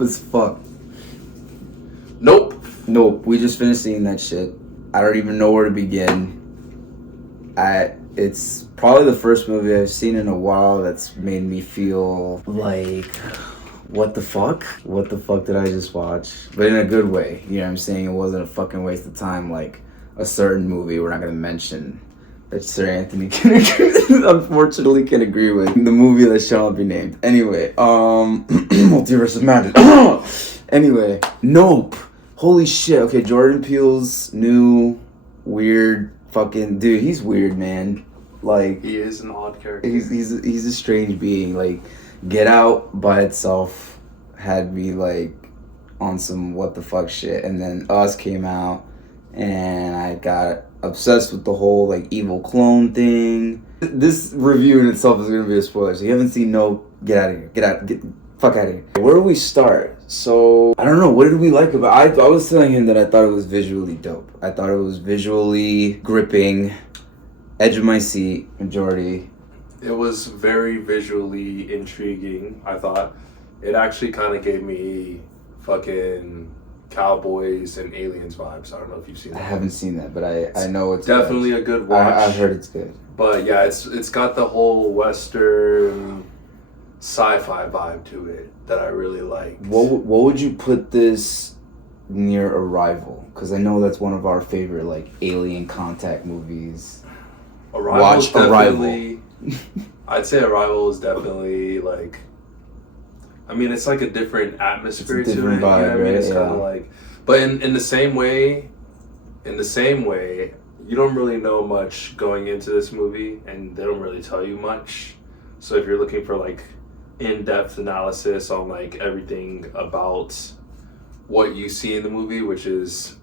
dope as fuck. Nope. We just finished seeing that shit. I don't even know where to begin. It's probably the first movie I've seen in a while that's made me feel like, what the fuck? What the fuck did I just watch? But in a good way. You know what I'm saying? It wasn't a fucking waste of time like a certain movie we're not going to mention that Sir Anthony unfortunately can agree with. The movie that shall not be named. Anyway, Multiverse of Madness. Anyway, Nope. Holy shit. Okay, Jordan Peele's new weird fucking dude. He's weird, man. Like, he is an odd character. He's a strange being. Like, Get Out by itself had me like on some what the fuck shit, and then Us came out, and I got obsessed with the whole like evil clone thing. This review in itself is gonna be a spoiler. So if you haven't seen Nope, get out of here. Get fuck out of here. Where do we start? So I don't know. What did we like about? I was telling him that I thought it was visually dope. I thought it was visually gripping, edge of my seat majority. It was very visually intriguing. I thought it actually kind of gave me fucking Cowboys and Aliens vibes. I don't know if you've seen that. I haven't seen that, but I know it's definitely a good watch. I've heard it's good. But yeah, it's got the whole Western sci-fi vibe to it that I really like. What would you put this near Arrival? Because I know that's one of our favorite like alien contact movies. Watch Arrival. I'd say Arrival is definitely like, I mean, it's like a different atmosphere to it. Vibe, you know what I mean? right? It's kind of like, but in the same way, you don't really know much going into this movie, and they don't really tell you much. So if you're looking for like in-depth analysis on like everything about what you see in the movie, which is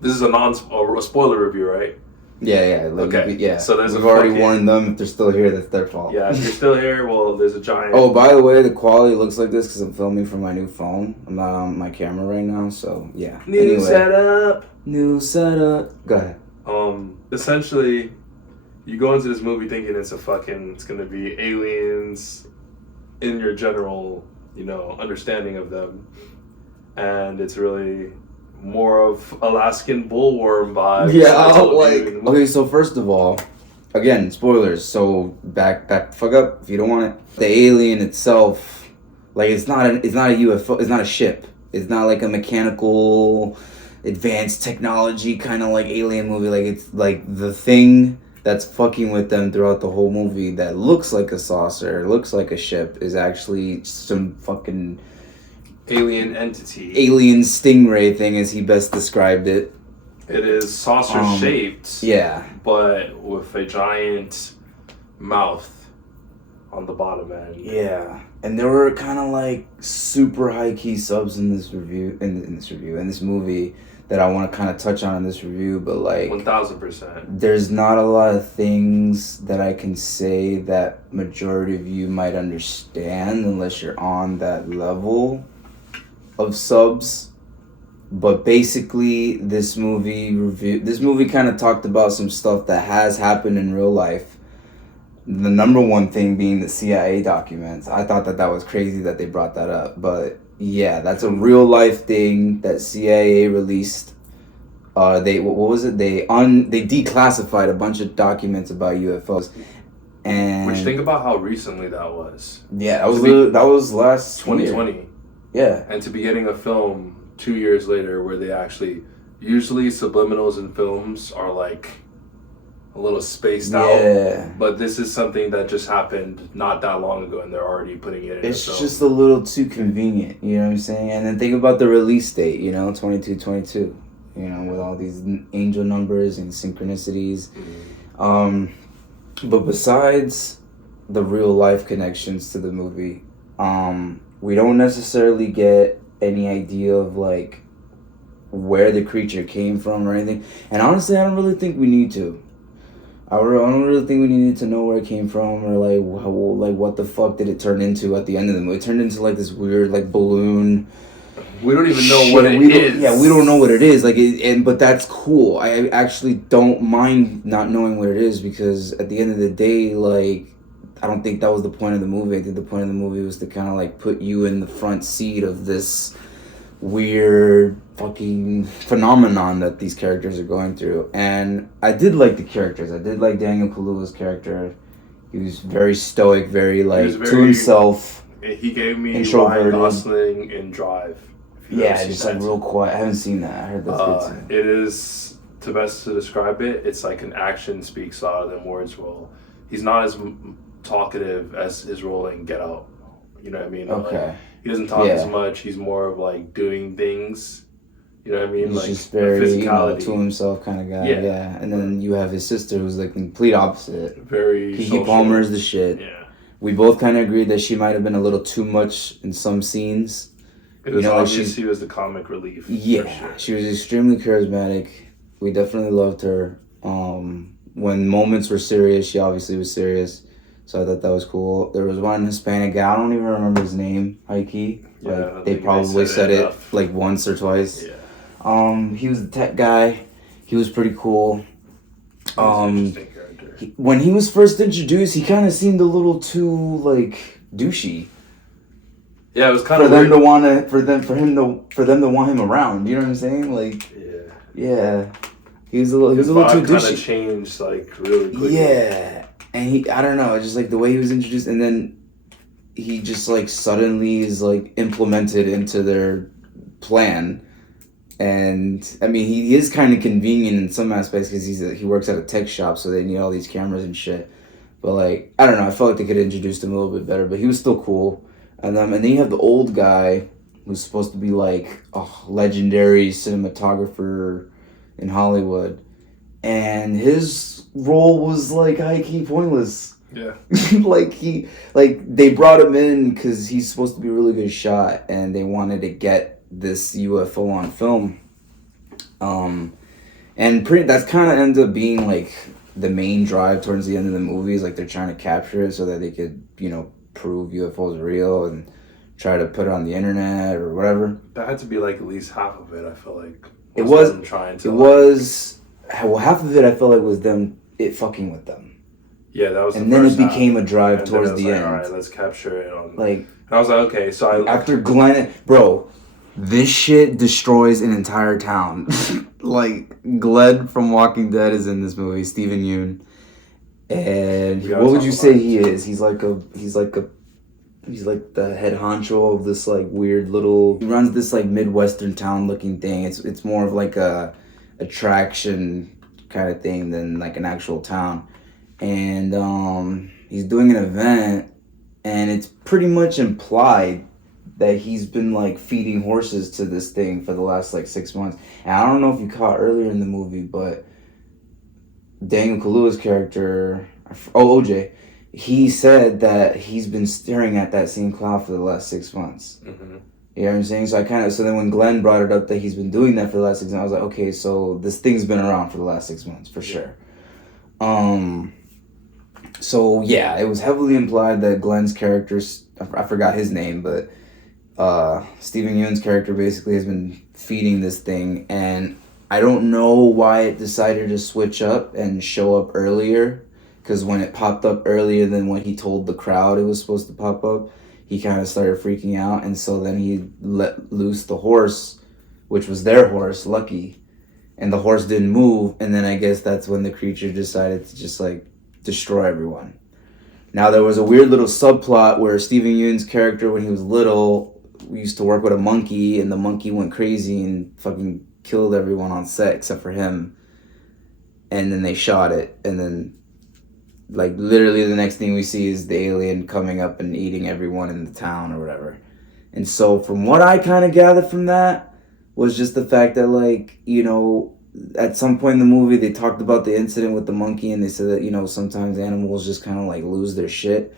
this is a spoiler review, right? Yeah. Like, okay. Yeah. So we've already warned them. If they're still here, that's their fault. Yeah. If you're still here, well, there's a giant. Oh, by the way, the quality looks like this because I'm filming from my new phone. I'm not on my camera right now, so yeah. New setup. Go ahead. Essentially, you go into this movie thinking it's gonna be aliens in your general, understanding of them, and it's really more of Alaskan bullworm vibes. Yeah, okay, so first of all, again, spoilers, so back the fuck up if you don't want it. The alien itself, like, it's not a UFO, it's not a ship. It's not like a mechanical, advanced technology kind of like alien movie. Like, it's like the thing that's fucking with them throughout the whole movie that looks like a saucer, looks like a ship, is actually some fucking alien entity. Alien stingray thing, as he best described it. It is saucer shaped. Yeah. But with a giant mouth on the bottom end. Yeah. And there were kind of like super high key subs in this movie that I want to kind of touch on in this review, but like 1000%. There's not a lot of things that I can say that majority of you might understand unless you're on that level of subs. But basically this movie kind of talked about some stuff that has happened in real life. The number one thing being the CIA documents. I thought that was crazy that they brought that up, but yeah, that's a real life thing that CIA released. They declassified a bunch of documents about UFOs. And which, think about how recently that was. Yeah, that was last 2020. year. Yeah. And to be getting a film 2 years later where they actually, usually subliminals in films are like a little spaced out. But this is something that just happened not that long ago and they're already putting it in. It's just a little too convenient, you know what I'm saying? And then think about the release date, 22/22, with all these angel numbers and synchronicities. Mm-hmm. But besides the real life connections to the movie, we don't necessarily get any idea of like where the creature came from or anything. And honestly, I don't really think we need to. I don't really think we needed to know where it came from or like what the fuck did it turn into at the end of the movie. It turned into like this weird like balloon. We don't even know what it is. Yeah, we don't know what it is. But that's cool. I actually don't mind not knowing what it is because at the end of the day, like, I don't think that was the point of the movie. I think the point of the movie was to kind of like put you in the front seat of this weird fucking phenomenon that these characters are going through. And I did like the characters. I did like Daniel Kaluuya's character. He was very stoic, very like to himself. He gave me introverted. Ryan Gosling in Drive. Yeah, just like real quiet. I haven't seen that. I heard that's good too. It is, to best to describe it, it's like an action speaks louder than words will. He's not as talkative as his role in Get Out. You know what I mean? Okay. Like, he doesn't talk as much. He's more of like doing things. You know what I mean? He's like just very to himself kind of guy. Yeah. And then you have his sister who's like the complete opposite. Very Keke Palmer's the shit. Yeah. We both kind of agreed that she might have been a little too much in some scenes. It was obvious she was the comic relief. Yeah, sure. She was extremely charismatic. We definitely loved her. When moments were serious, she obviously was serious. So I thought that was cool. There was one Hispanic guy. I don't even remember his name. Hikey. Yeah, like, they probably said it like once or twice. Yeah. He was the tech guy. He was pretty cool. Interesting character. When he was first introduced, he kind of seemed a little too like douchey. Yeah, it was kind of for them to want him around. You know what I'm saying? Like, yeah, he was a little too douchey. Kind of changed like really quickly. Yeah, and I don't know, just like the way he was introduced, and then he just like suddenly is like implemented into their plan. And I mean, he is kind of convenient in some aspects because he works at a tech shop, so they need all these cameras and shit. But like, I don't know, I felt like they could have introduced him a little bit better, but he was still cool. And then you have the old guy who's supposed to be like a legendary cinematographer in Hollywood, and his role was like high-key pointless. Yeah. they brought him in because he's supposed to be a really good shot, and they wanted to get this UFO on film. That's kind of ended up being like the main drive towards the end of the movie, is like they're trying to capture it so that they could, prove UFOs are real and try to put it on the internet or whatever. That had to be like at least half of it. I feel like it was them trying to. Half of it I felt like was it fucking with them. Yeah, that was. And then it became a drive towards the end. All right, let's capture it on. Like, and I was like, okay, so after Glenn, bro, this shit destroys an entire town. Like, Glenn from Walking Dead is in this movie, Steven Yeun. And what would you say he is? He's like the head honcho of this like weird little. He runs this like Midwestern town looking thing. It's more of like a attraction kind of thing than like an actual town. And he's doing an event, and it's pretty much implied that he's been like feeding horses to this thing for the last like 6 months. And I don't know if you caught earlier in the movie, but Daniel Kaluuya's character, OJ, he said that he's been staring at that same cloud for the last 6 months. Mm-hmm. You know what I'm saying? So then when Glenn brought it up that he's been doing that for the last 6 months, I was like, okay, so this thing's been around for the last 6 months for sure. So yeah, it was heavily implied that Glenn's character, I forgot his name, but Steven Yeun's character basically has been feeding this thing, and I don't know why it decided to switch up and show up earlier, because when it popped up earlier than when he told the crowd it was supposed to pop up, he kind of started freaking out, and so then he let loose the horse, which was their horse, Lucky, and the horse didn't move, and then I guess that's when the creature decided to just like destroy everyone. Now there was a weird little subplot where Steven Yeun's character, when he was little, we used to work with a monkey, and the monkey went crazy and fucking killed everyone on set except for him. And then they shot it, and then like literally the next thing we see is the alien coming up and eating everyone in the town or whatever. And so from what I kind of gathered from that was just the fact that, like, at some point in the movie they talked about the incident with the monkey, and they said that sometimes animals just kind of like lose their shit.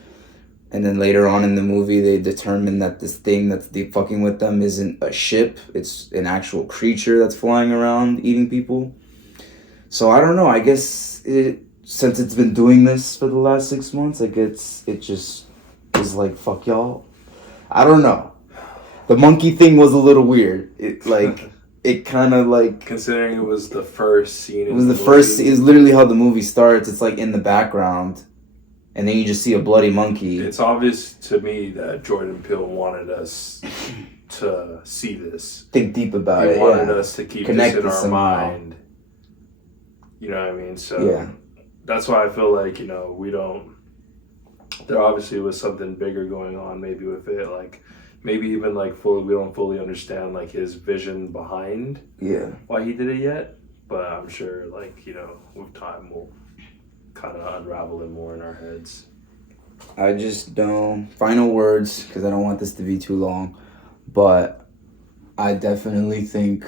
And then later on in the movie, they determined that this thing that's fucking with them isn't a ship. It's an actual creature that's flying around eating people. So I don't know. I guess since it's been doing this for the last 6 months, like it just is like, fuck y'all. I don't know. The monkey thing was a little weird. It kind of like... Considering it was the first scene. It was literally how the movie starts. It's like in the background. and then you just see a bloody monkey. It's obvious to me that Jordan Peele wanted us to see this. Think deep about it. He wanted us to keep Connect this in it our somehow. mind. You know what I mean? So that's why I feel like, you know, we don't. There obviously was something bigger going on, maybe with it, like maybe even like we don't fully understand like his vision behind why he did it yet. But I'm sure, like, you know, with time we'll kind of unravel it more in our heads. I just don't. Final words, because I don't want this to be too long, but I definitely think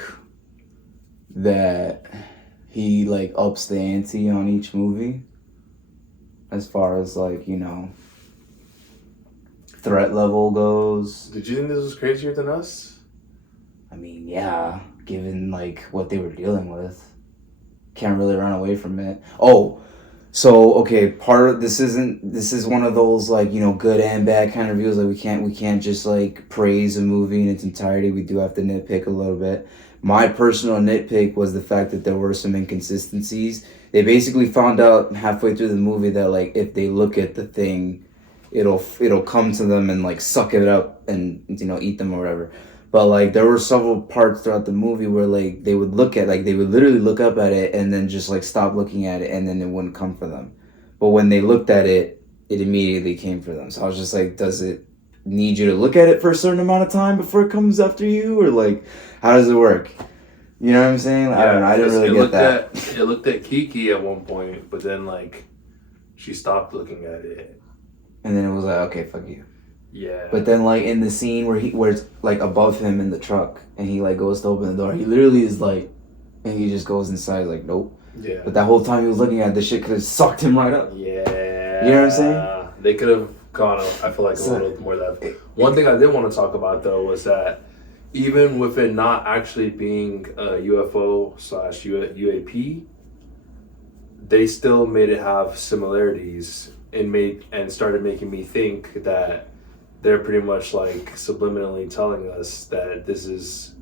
that he like ups the ante on each movie, as far as like, you know, threat level goes. Did you think this was crazier than us? I mean, yeah, given like what they were dealing with, can't really run away from it. Oh, so okay, this is one of those like, you know, good and bad kind of reviews. Like we can't just like praise a movie in its entirety. We do have to nitpick a little bit. My personal nitpick was the fact that there were some inconsistencies. They basically found out halfway through the movie that like if they look at the thing, it'll come to them and like suck it up and, you know, eat them or whatever. But like there were several parts throughout the movie where like they would literally look up at it and then just like stop looking at it, and then it wouldn't come for them. But when they looked at it, it immediately came for them. So I was just like, does it need you to look at it for a certain amount of time before it comes after you, or like how does it work? You know what I'm saying? Yeah, I don't know. I didn't really get that. It looked at Kiki at one point, but then like she stopped looking at it. And then it was like, okay, fuck you. Yeah. But then like in the scene where it's like above him in the truck and he like goes to open the door, he literally is like, and he just goes inside like, nope. Yeah. But that whole time he was looking at the shit could have sucked him right up. Yeah. You know what I'm saying? They could have gone, I feel like, a little more that. One thing I did want to talk about though was that even with it not actually being a UFO/UAP, they still made it have similarities and started making me think that they're pretty much like subliminally telling us that this is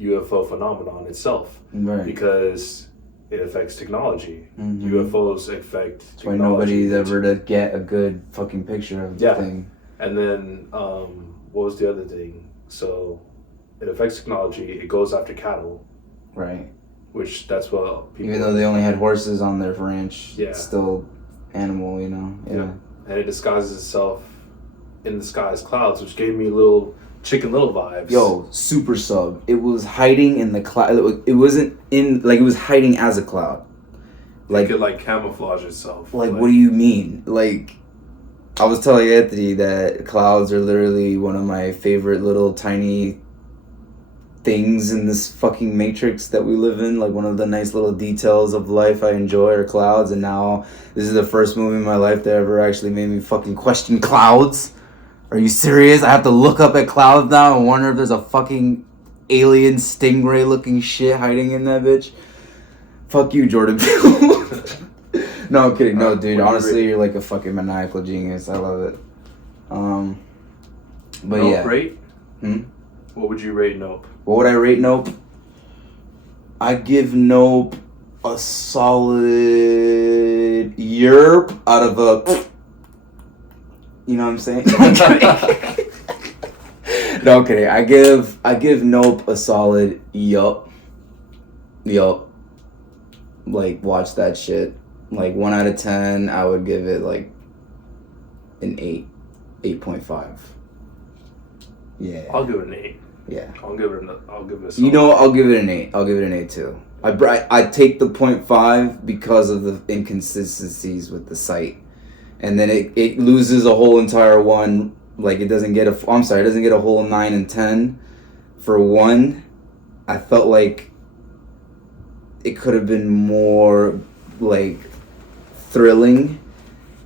UFO phenomenon itself, Right. Because it affects technology. Mm-hmm. UFOs affect technology. That's why nobody's ever to get a good fucking picture of the thing. And then what was the other thing? So it affects technology. It goes after cattle. Right. Which that's what people. Even though they only had horses on their ranch, yeah, it's still animal, you know. Yeah. And it disguises itself in the sky as clouds, which gave me little Chicken Little vibes. Yo, super sub. It was hiding in the cloud. It wasn't in, like, it was hiding as a cloud. Like, it could like camouflage itself. Like, what do you mean? Like, I was telling Anthony that clouds are literally one of my favorite little tiny things in this fucking matrix that we live in. Like, one of the nice little details of life I enjoy are clouds, and now this is the first movie in my life that ever actually made me fucking question clouds. Are you serious? I have to look up at clouds now and wonder if there's a fucking alien stingray looking shit hiding in that bitch. Fuck you, Jordan Peele. No, I'm kidding. No, dude. Honestly, you're like a fucking maniacal genius. I love it. But Nope, yeah. Rate? What would you rate Nope? What would I rate Nope? I give Nope a solid yerp out of a. You know what I'm saying? No, I'm kidding. I give Nope a solid yup. Like, watch that shit. Like, 1 out of 10, I would give it like an 8.5. Yeah. I'll give it an 8. Yeah. I'll give it a solid. You know, I'll give it an 8. I'll give it an 8 too. I take the 0.5 because of the inconsistencies with the sight. And then it loses a whole entire 1. Like, it doesn't get a whole 9 and 10 for 1. I felt like it could have been more, like, thrilling.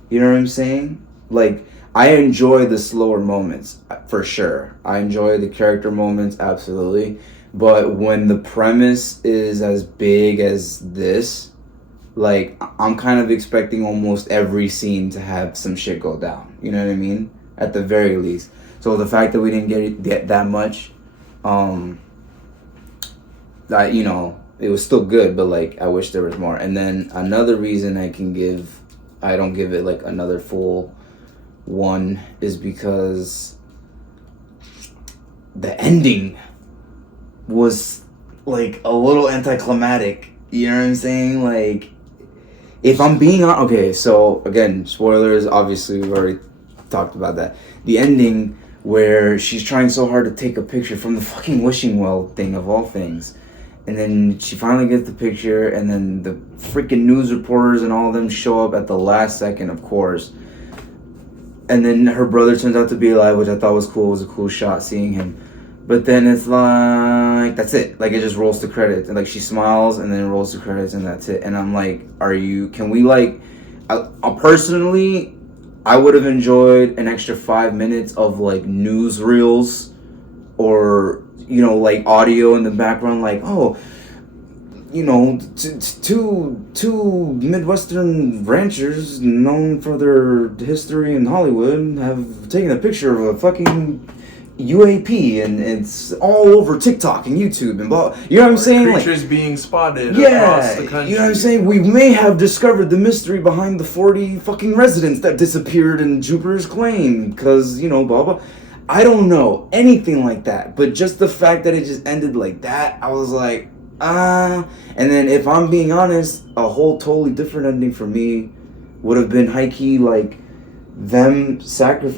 You know what I'm saying? Like, I enjoy the slower moments, for sure. I enjoy the character moments, absolutely. But when the premise is as big as this, like, I'm kind of expecting almost every scene to have some shit go down. You know what I mean? At the very least. So the fact that we didn't get that much, that, you know, it was still good, but like, I wish there was more. And then another reason I can give I don't give it like another full 1 is because the ending was like a little anticlimactic. You know what I'm saying? Like, if I'm being on, okay, so again, spoilers. Obviously, we've already talked about that. The ending where she's trying so hard to take a picture from the fucking wishing well thing of all things, and then she finally gets the picture, and then the freaking news reporters and all of them show up at the last second, of course. And then her brother turns out to be alive, which I thought was cool. It was a cool shot seeing him. But then it's like, that's it. Like, it just rolls to credits. And, like, she smiles, and then it rolls to credits, and that's it. And I'm like, can we, like... personally, I would have enjoyed an extra 5 minutes of, like, newsreels or, you know, like, audio in the background. Like, oh, you know, two Midwestern ranchers known for their history in Hollywood have taken a picture of a fucking... UAP, and it's all over TikTok and YouTube and blah. You know what I'm saying? Creatures like, being spotted across the country. You know what I'm saying? We may have discovered the mystery behind the 40 fucking residents that disappeared in Jupiter's claim, because, you know, blah blah. I don't know anything like that, but just the fact that it just ended like that, I was like, And then, if I'm being honest, a whole totally different ending for me would have been high-key, like, them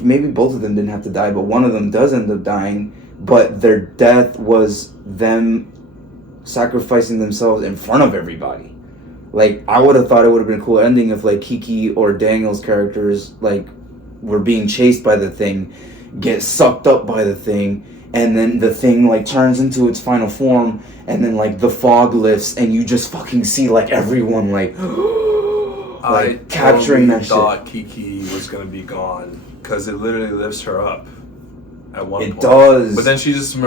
maybe both of them didn't have to die, but one of them does end up dying, but their death was them sacrificing themselves in front of everybody. Like, I would have thought it would have been a cool ending if, like, Kiki or Daniel's characters, like, were being chased by the thing, get sucked up by the thing, and then the thing, like, turns into its final form, and then, like, the fog lifts, and you just fucking see, like, everyone, like... I capturing that shit. Thought Kiki was gonna be gone because it literally lifts her up at one point. It does, but then she just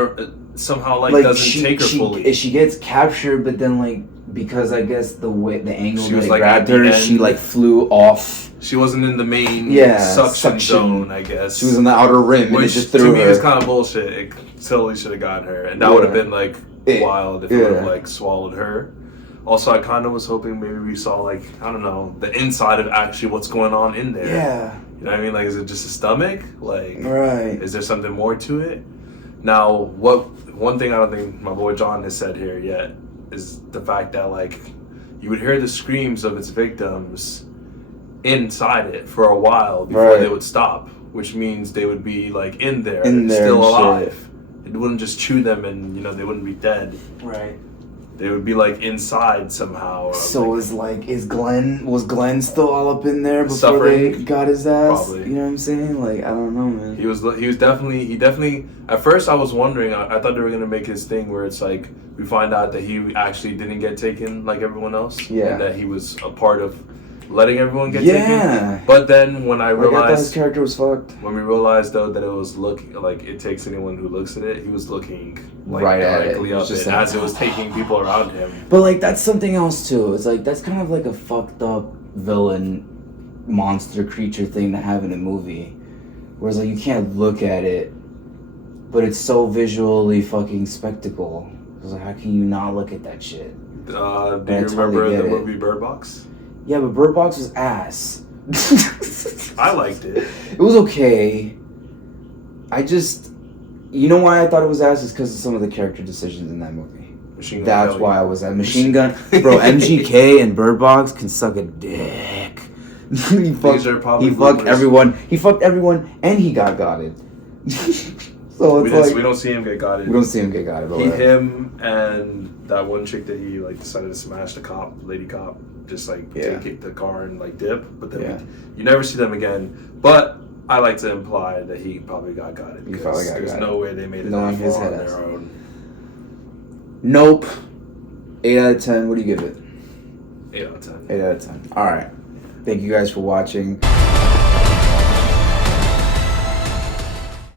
somehow like doesn't take her fully. She gets captured, but then like because I guess the angle she that was, it like, grabbed her, she like flew off. She wasn't in the main suction zone, I guess. She was in the outer rim, which and it just threw her. To me is kind of bullshit. It totally should have gotten her, and that would have been like wild if it would have like swallowed her. Also, I kind of was hoping maybe we saw, like, I don't know, the inside of actually what's going on in there. Yeah. You know what I mean? Like, is it just a stomach? Like, right. Is there something more to it? Now, one thing I don't think my boy John has said here yet is the fact that, like, you would hear the screams of its victims inside it for a while before they would stop, which means they would be, like, in there still alive. Shit. It wouldn't just chew them and, you know, they wouldn't be dead. Right. They would be like inside somehow. So was Glenn still all up in there before they got his ass? Probably. You know what I'm saying? Like, I don't know, man. He definitely. At first, I was wondering. I thought they were gonna make his thing where it's like we find out that he actually didn't get taken like everyone else. Yeah. And that he was a part of letting everyone get taken. But then when I realized, I thought his character was fucked. When we realized though that it was looking like it takes anyone who looks at it, he was looking like right directly at it. Up it like, as it was taking people around him. But like that's something else too. It's like that's kind of like a fucked up villain, monster creature thing to have in a movie, whereas like you can't look at it, but it's so visually fucking spectacle. It's like how can you not look at that shit? Do you remember the movie Bird Box? Yeah, but Bird Box was ass. I liked it. It was okay. You know why I thought it was ass is because of some of the character decisions in that movie. That's why I was at Machine Gun. Bro, MGK and Bird Box can suck a dick. he fucked everyone. He fucked everyone, and he got gotted. So it's we don't see him get gotted. We don't see him get gotted. Him and that one chick that he like decided to smash the lady cop. Just like take the car and like dip, but then you never see them again. But I like to imply that he probably got it. There's no way they made it that far on their own. Nope. 8 out of 10. What do you give it? 8 out of 10. 8 out of 10. All right. Thank you guys for watching.